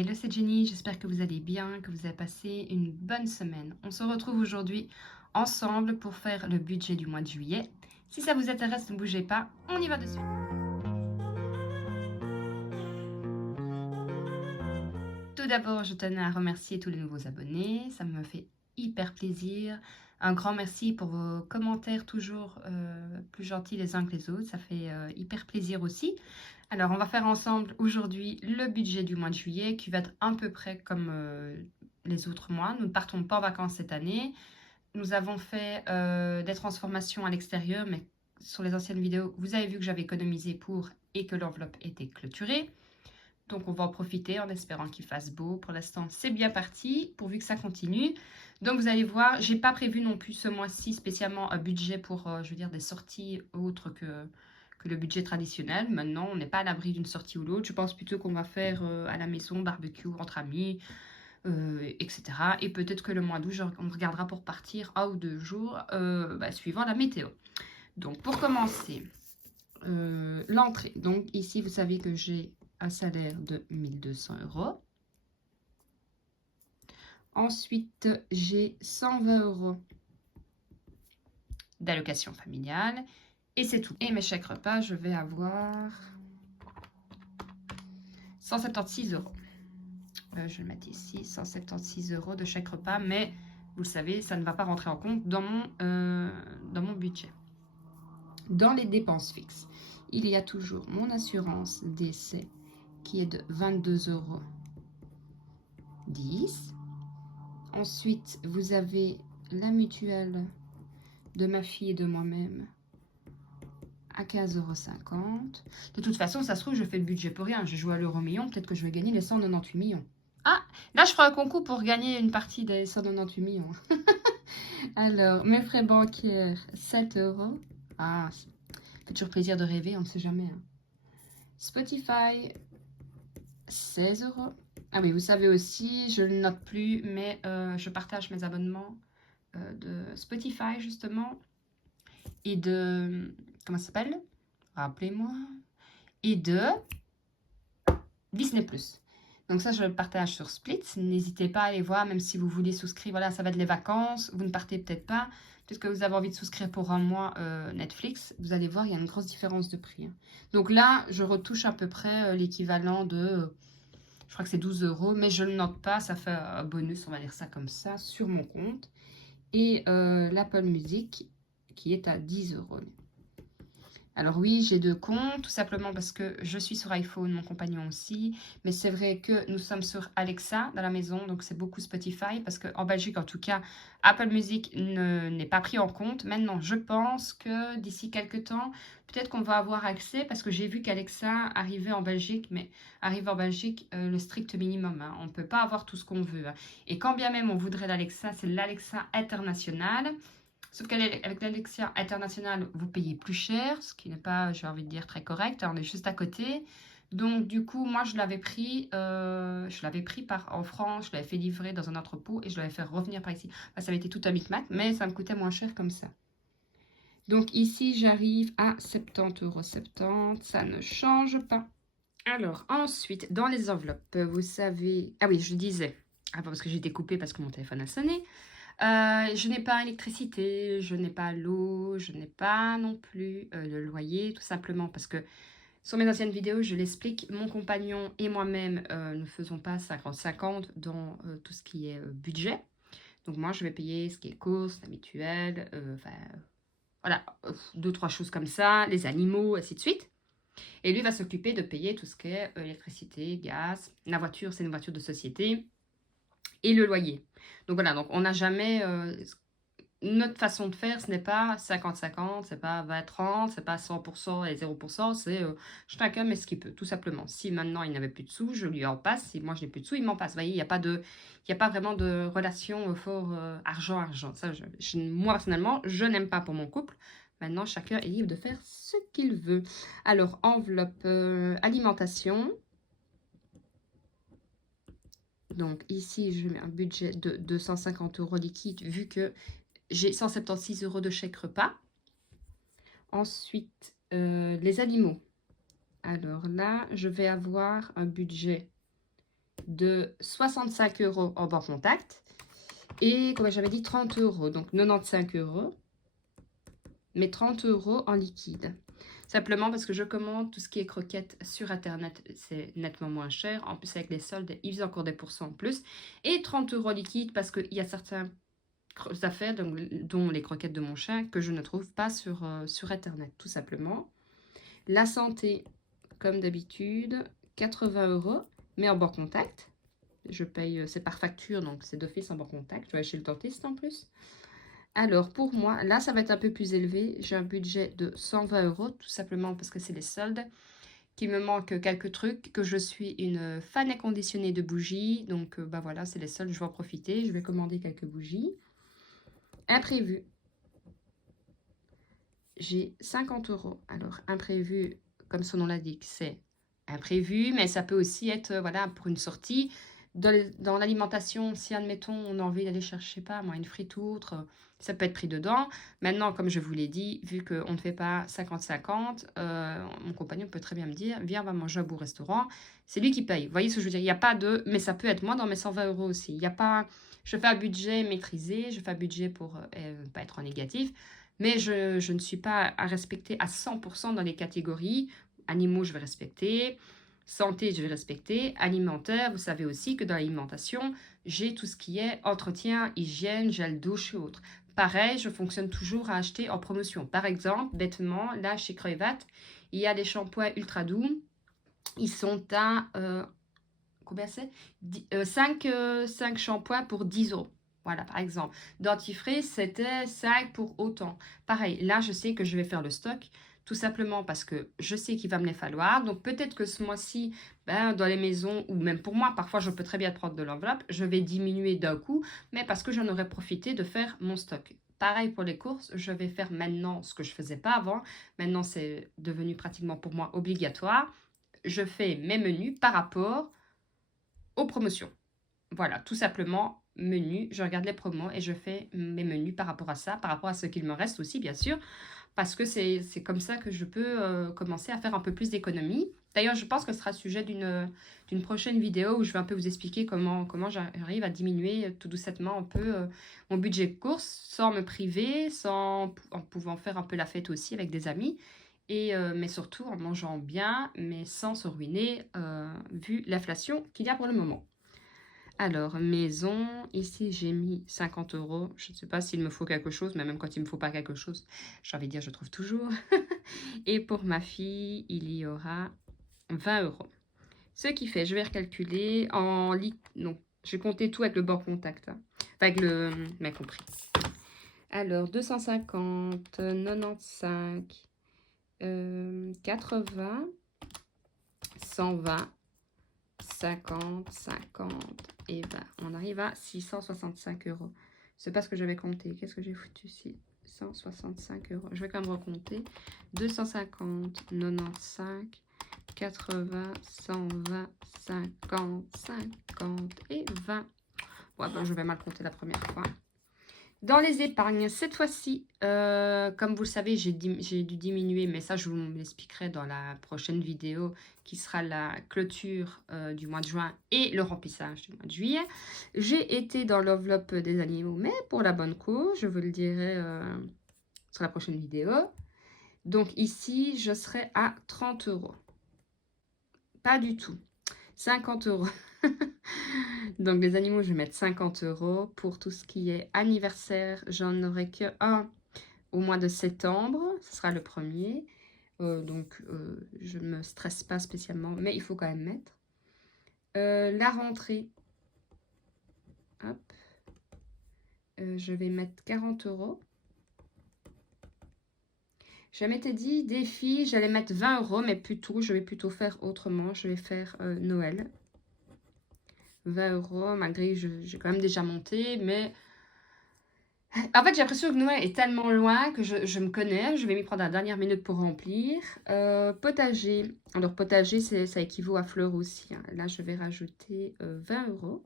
Hello, c'est Jenny, j'espère que vous allez bien, que vous avez passé une bonne semaine. On se retrouve aujourd'hui ensemble pour faire le budget du mois de juillet. Si ça vous intéresse, ne bougez pas, on y va de suite. Tout d'abord, je tenais à remercier tous les nouveaux abonnés, ça me fait hyper plaisir. Un grand merci pour vos commentaires toujours plus gentils les uns que les autres, ça fait hyper plaisir aussi. Alors, on va faire ensemble aujourd'hui le budget du mois de juillet qui va être à peu près comme les autres mois. Nous ne partons pas en vacances cette année. Nous avons fait des transformations à l'extérieur, mais sur les anciennes vidéos, vous avez vu que j'avais économisé pour et que l'enveloppe était clôturée. Donc, on va en profiter en espérant qu'il fasse beau. Pour l'instant, c'est bien parti, pourvu que ça continue. Donc, vous allez voir, j'ai pas prévu non plus ce mois-ci spécialement un budget pour, je veux dire, des sorties autres que le budget traditionnel. Maintenant, on n'est pas à l'abri d'une sortie ou l'autre. Je pense plutôt qu'on va faire à la maison, barbecue entre amis, etc. Et peut-être que le mois d'août, on regardera pour partir 1 ou 2 jours, suivant la météo. Donc, pour commencer, l'entrée. Donc, ici, vous savez que j'ai un salaire de 1200 €. Ensuite, j'ai 120 € d'allocation familiale. Et c'est tout. Et mes chèques repas, je vais avoir 176 €. Je vais le mettre ici, 176 € de chèque repas. Mais vous le savez, ça ne va pas rentrer en compte dans mon budget. Dans les dépenses fixes, il y a toujours mon assurance décès qui est de 22,10 €. Ensuite, vous avez la mutuelle de ma fille et de moi-même à 15,50 €. De toute façon, ça se trouve, je fais le budget pour rien. Je joue à l'euro million, peut-être que je vais gagner les 198 millions. Ah, là, je ferai un concours pour gagner une partie des 198 millions. Alors, mes frais bancaires, 7 €. Ah, ça fait toujours plaisir de rêver, on ne sait jamais. Hein. Spotify, 16 €. Ah oui, vous savez aussi, je ne le note plus, mais je partage mes abonnements de Spotify, justement, et de... Comment ça s'appelle? Rappelez-moi. Et de Disney+. Donc ça, je le partage sur Split. N'hésitez pas à aller voir, même si vous voulez souscrire. Voilà, ça va être les vacances. Vous ne partez peut-être pas. Peut-être que vous avez envie de souscrire pour un mois Netflix. Vous allez voir, il y a une grosse différence de prix. Hein. Donc là, je retouche à peu près l'équivalent de... je crois que c'est 12 €, mais je ne le note pas. Ça fait un bonus, on va dire ça comme ça, sur mon compte. Et l'Apple Music, qui est à 10 €. Alors oui, j'ai 2 comptes, tout simplement parce que je suis sur iPhone, mon compagnon aussi. Mais c'est vrai que nous sommes sur Alexa dans la maison, donc c'est beaucoup Spotify. Parce qu'en Belgique, en tout cas, Apple Music n'est pas pris en compte. Maintenant, je pense que d'ici quelques temps, peut-être qu'on va avoir accès. Parce que j'ai vu qu'Alexa arrivait en Belgique, mais arrive en Belgique le strict minimum. Hein. On ne peut pas avoir tout ce qu'on veut. Hein. Et quand bien même on voudrait l'Alexa, c'est l'Alexa internationale. Sauf qu'avec l'Alexia internationale, vous payez plus cher, ce qui n'est pas, j'ai envie de dire, très correct. On est juste à côté. Donc, du coup, moi, je l'avais pris en France, je l'avais fait livrer dans un entrepôt et je l'avais fait revenir par ici. Enfin, ça avait été tout un micmac, mais ça me coûtait moins cher comme ça. Donc, ici, j'arrive à 70,70 €. Ça ne change pas. Alors, ensuite, dans les enveloppes, vous savez... Ah oui, je disais... Ah, parce que j'ai été coupée parce que mon téléphone a sonné. Je n'ai pas l'électricité, je n'ai pas l'eau, je n'ai pas non plus le loyer, tout simplement parce que sur mes anciennes vidéos, je l'explique, mon compagnon et moi-même ne faisons pas 50-50 dans tout ce qui est budget. Donc moi, je vais payer ce qui est courses, la mutuelle, voilà, 2-3 choses comme ça, les animaux, ainsi de suite. Et lui va s'occuper de payer tout ce qui est électricité, gaz, la voiture, c'est une voiture de société, et le loyer. Donc voilà, donc on n'a jamais... notre façon de faire, ce n'est pas 50-50, c'est pas 20-30, c'est pas 100% et 0%, c'est chacun met ce qu'il peut, tout simplement. Si maintenant il n'avait plus de sous, je lui en passe. Si moi je n'ai plus de sous, il m'en passe. Vous voyez, il n'y a pas vraiment de relation fort argent-argent. Ça, moi personnellement, je n'aime pas pour mon couple. Maintenant, chacun est libre de faire ce qu'il veut. Alors, enveloppe alimentation. Donc ici, je mets un budget de 250 € liquide vu que j'ai 176 € de chèque repas. Ensuite, les animaux. Alors là, je vais avoir un budget de 65 € en banque contact. Et comme j'avais dit, 30 €. Donc 95 €. Mais 30 € en liquide. Simplement parce que je commande tout ce qui est croquettes sur Internet. C'est nettement moins cher. En plus, avec les soldes, ils faisaient encore des pourcents en plus. Et 30 € liquide parce qu'il y a certaines affaires, dont les croquettes de mon chien, que je ne trouve pas sur Internet, tout simplement. La santé, comme d'habitude, 80 €, mais en banque contact. Je paye, c'est par facture, donc c'est d'office en banque contact. Je vais aller chez le dentiste en plus. Alors, pour moi, là, ça va être un peu plus élevé. J'ai un budget de 120 €, tout simplement parce que c'est les soldes, qu'il me manque quelques trucs, que je suis une fan inconditionnée de bougies. Donc, bah voilà, c'est les soldes, je vais en profiter. Je vais commander quelques bougies. Imprévu. J'ai 50 €. Alors, imprévu, comme son nom l'indique, c'est imprévu, mais ça peut aussi être, voilà, pour une sortie. Dans l'alimentation, si, admettons, on a envie d'aller chercher, je sais pas moi, une frite ou autre, ça peut être pris dedans. Maintenant, comme je vous l'ai dit, vu qu'on ne fait pas 50-50, mon compagnon peut très bien me dire: «Viens, on va manger au bout restaurant». C'est lui qui paye. Vous voyez ce que je veux dire? Il y a pas de mais ça peut être moi dans mes 120 € aussi. Il y a pas je fais un budget maîtrisé, je fais un budget pour, pas être en négatif, mais je ne suis pas à respecter à 100 % dans les catégories. Animaux, je vais respecter. Santé, je vais respecter. Alimentaire, vous savez aussi que dans l'alimentation, j'ai tout ce qui est entretien, hygiène, gel douche et autres. Pareil, je fonctionne toujours à acheter en promotion. Par exemple, bêtement, là, chez Creuvat, il y a des shampoings ultra doux. Ils sont à... combien c'est 5 shampoings pour 10 €. Voilà, par exemple. Dentifrice, c'était 5 pour autant. Pareil, là, je sais que je vais faire le stock, tout simplement parce que je sais qu'il va me les falloir. Donc, peut-être que ce mois-ci, ben, dans les maisons, ou même pour moi, parfois, je peux très bien prendre de l'enveloppe, je vais diminuer d'un coup, mais parce que j'en aurais profité de faire mon stock. Pareil pour les courses, je vais faire maintenant ce que je ne faisais pas avant. Maintenant, c'est devenu pratiquement pour moi obligatoire. Je fais mes menus par rapport aux promotions. Voilà, tout simplement, menu, je regarde les promos et je fais mes menus par rapport à ça, par rapport à ce qu'il me reste aussi, bien sûr, parce que c'est comme ça que je peux commencer à faire un peu plus d'économies. D'ailleurs, je pense que ce sera le sujet d'une prochaine vidéo où je vais un peu vous expliquer comment j'arrive à diminuer tout doucement un peu mon budget de course sans me priver, en pouvant faire un peu la fête aussi avec des amis. Mais surtout en mangeant bien, mais sans se ruiner, vu l'inflation qu'il y a pour le moment. Alors, maison, ici j'ai mis 50 €. Je ne sais pas s'il me faut quelque chose, mais même quand il ne me faut pas quelque chose, j'ai envie de dire, je trouve toujours. Et pour ma fille, il y aura 20 €. Ce qui fait, je vais recalculer en non, je vais compter tout avec le bord contact, hein. Enfin, avec le... mais compris. Alors, 250, 95, 80, 120, 50, 50 et 20. On arrive à 665 €. C'est pas ce que j'avais compté. Qu'est-ce que j'ai foutu ici? 165 €. Je vais quand même recompter. 250, 95, 80, 120, 50, 50 et 20. Ouais, ben, je vais mal compter la première fois. Dans les épargnes, cette fois-ci, comme vous le savez, j'ai dû diminuer, mais ça, je vous l'expliquerai dans la prochaine vidéo qui sera la clôture du mois de juin et le remplissage du mois de juillet. J'ai été dans l'enveloppe des animaux, mais pour la bonne cause, je vous le dirai sur la prochaine vidéo. Donc ici, je serai à 30 €. Pas du tout. 50 €. Donc, les animaux, je vais mettre 50 €. Pour tout ce qui est anniversaire, j'en aurai que un au mois de septembre. Ce sera le premier. Je ne me stresse pas spécialement, mais il faut quand même mettre. La rentrée, hop, je vais mettre 40 €. Je m'étais dit, défi, j'allais mettre 20 €, mais plutôt, je vais plutôt faire autrement. Je vais faire Noël. 20 €, malgré que j'ai quand même déjà monté, mais en fait, j'ai l'impression que Noël est tellement loin que je me connais. Je vais m'y prendre à la dernière minute pour remplir. Potager. Alors, potager, ça équivaut à fleurs aussi, hein. Là, je vais rajouter 20 €.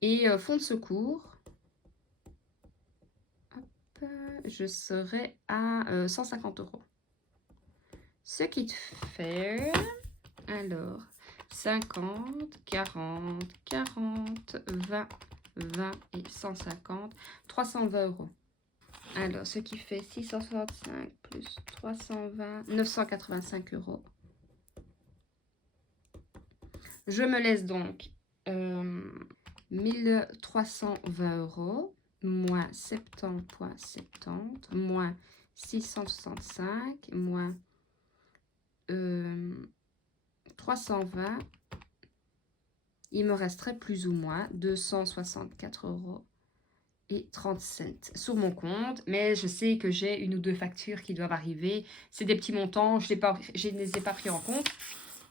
Et fonds de secours. Hop, je serai à 150 €. Ce qui te fait... Alors, 50, 40, 40, 20, 20 et 150, 320 €. Alors, ce qui fait 665 plus 320, 985 €. Je me laisse donc 1320 € moins 70,70 moins 665 moins 320. Il me resterait plus ou moins 264 € et 30 cents sur mon compte, mais je sais que j'ai une ou deux factures qui doivent arriver. C'est des petits montants, je ne les ai pas pris en compte.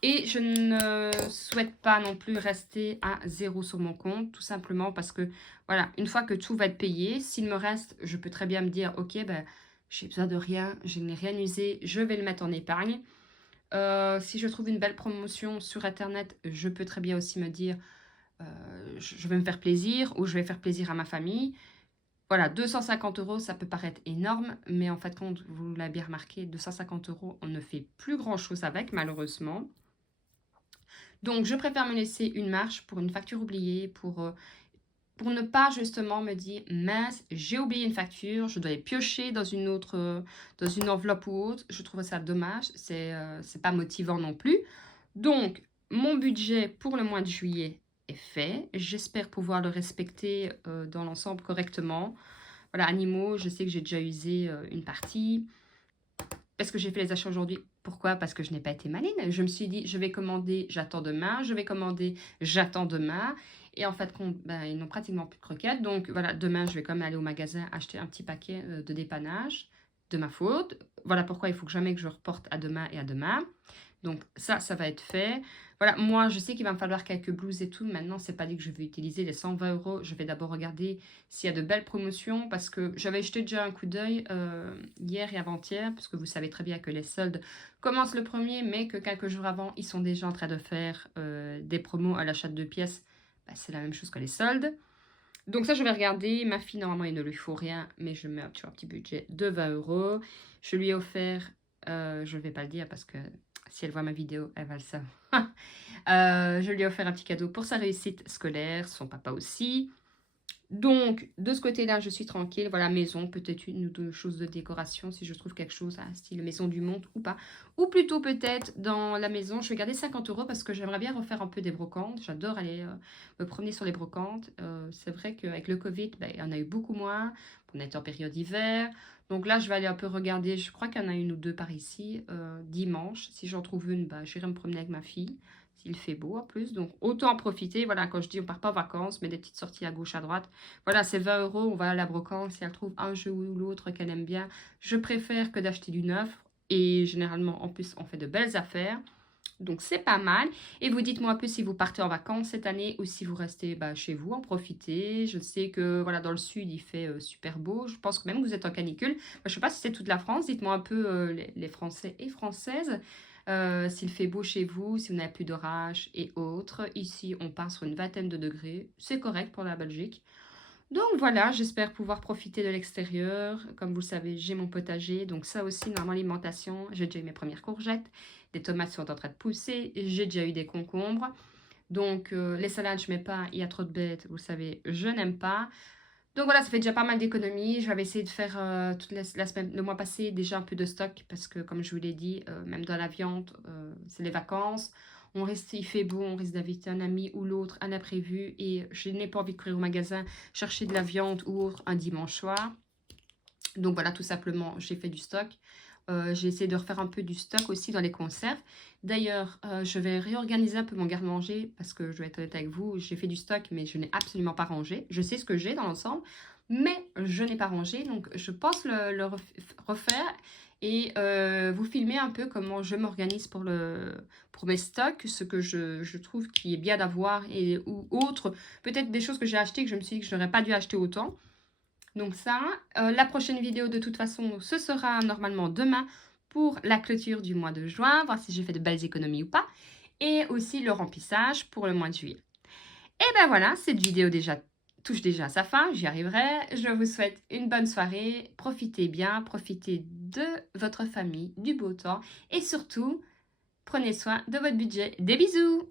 Et je ne souhaite pas non plus rester à zéro sur mon compte, tout simplement parce que, voilà, une fois que tout va être payé, s'il me reste, je peux très bien me dire, ok, ben, j'ai besoin de rien, je n'ai rien usé, je vais le mettre en épargne. Si je trouve une belle promotion sur Internet, je peux très bien aussi me dire, je vais me faire plaisir ou je vais faire plaisir à ma famille. Voilà, 250 €, ça peut paraître énorme, mais en fait, quand vous l'avez bien remarqué, 250 €, on ne fait plus grand-chose avec, malheureusement. Donc, je préfère me laisser une marge pour une facture oubliée, pour ne pas justement me dire, mince, j'ai oublié une facture, je dois les piocher dans une autre, dans une enveloppe ou autre. Je trouve ça dommage, c'est pas motivant non plus. Donc, mon budget pour le mois de juillet est fait. J'espère pouvoir le respecter dans l'ensemble correctement. Voilà, animaux, je sais que j'ai déjà usé une partie. Est-ce que j'ai fait les achats aujourd'hui? Pourquoi? Parce que je n'ai pas été maline. Je me suis dit, je vais commander, j'attends demain. Je vais commander, j'attends demain. Et en fait, ben, ils n'ont pratiquement plus de croquettes. Donc voilà, demain, je vais quand même aller au magasin acheter un petit paquet de dépannage de ma faute. Voilà pourquoi il faut que jamais que je reporte à demain et à demain. Donc ça va être fait. Voilà, moi, je sais qu'il va me falloir quelques blouses et tout. Maintenant, c'est pas dit que je vais utiliser les 120 €. Je vais d'abord regarder s'il y a de belles promotions parce que j'avais jeté déjà un coup d'œil hier et avant-hier parce que vous savez très bien que les soldes commencent le 1er, mais que quelques jours avant, ils sont déjà en train de faire des promos à l'achat de 2 pièces. Bah, c'est la même chose que les soldes. Donc ça, je vais regarder. Ma fille, normalement, il ne lui faut rien, mais je mets un petit budget de 20 €. Je lui ai offert, je ne vais pas le dire parce que si elle voit ma vidéo, elle va le savoir. Je lui ai offert un petit cadeau pour sa réussite scolaire, son papa aussi. Donc, de ce côté-là, je suis tranquille. Voilà, maison, peut-être une ou deux choses de décoration, si je trouve quelque chose, style maison du monde ou pas. Ou plutôt peut-être dans la maison, je vais garder 50 € parce que j'aimerais bien refaire un peu des brocantes. J'adore aller me promener sur les brocantes. C'est vrai qu'avec le Covid, ben, il y en a eu beaucoup moins. On était en période d'hiver. Donc là, je vais aller un peu regarder. Je crois qu'il y en a une ou deux par ici. Dimanche, si j'en trouve une, ben, j'irai me promener avec ma fille. S'il fait beau en plus, donc autant en profiter. Voilà, quand je dis on part pas en vacances, mais des petites sorties à gauche, à droite. Voilà, c'est 20 €, on va à la brocante. Si elle trouve un jeu ou l'autre qu'elle aime bien, je préfère que d'acheter du neuf. Et généralement, en plus, on fait de belles affaires. Donc, c'est pas mal. Et vous dites-moi un peu si vous partez en vacances cette année ou si vous restez chez vous, en profiter. Je sais que voilà, dans le sud, il fait super beau. Je pense que même que vous êtes en canicule. Je ne sais pas si c'est toute la France. Dites-moi un peu les Français et Françaises. S'il fait beau chez vous, si vous n'avez plus d'orage et autres. Ici, on part sur une vingtaine de degrés. C'est correct pour la Belgique. Donc voilà, j'espère pouvoir profiter de l'extérieur. Comme vous le savez, j'ai mon potager. Donc ça aussi, dans mon alimentation, j'ai déjà eu mes premières courgettes. Des tomates sont en train de pousser. J'ai déjà eu des concombres. Donc les salades, je ne mets pas. Il y a trop de bêtes. Vous savez, je n'aime pas. Donc voilà, ça fait déjà pas mal d'économies. J'avais essayé de faire toute la semaine, le mois passé déjà un peu de stock parce que comme je vous l'ai dit, même dans la viande, c'est les vacances. On reste, il fait beau, on risque d'inviter un ami ou l'autre, un imprévu. Et je n'ai pas envie de courir au magasin chercher de la viande ou autre un dimanche soir. Donc voilà, tout simplement, j'ai fait du stock. J'ai essayé de refaire un peu du stock aussi dans les conserves. D'ailleurs, je vais réorganiser un peu mon garde-manger parce que je vais être honnête avec vous, j'ai fait du stock mais je n'ai absolument pas rangé. Je sais ce que j'ai dans l'ensemble, mais je n'ai pas rangé. Donc, je pense le refaire et vous filmer un peu comment je m'organise pour mes stocks, ce que je trouve qui est bien d'avoir ou autre. Peut-être des choses que j'ai achetées que je me suis dit que je n'aurais pas dû acheter autant. Donc ça, la prochaine vidéo de toute façon, ce sera normalement demain pour la clôture du mois de juin, voir si j'ai fait de belles économies ou pas. Et aussi le remplissage pour le mois de juillet. Et ben voilà, cette vidéo touche déjà à sa fin, j'y arriverai. Je vous souhaite une bonne soirée, profitez bien, profitez de votre famille, du beau temps et surtout, Prenez soin de votre budget. Des bisous!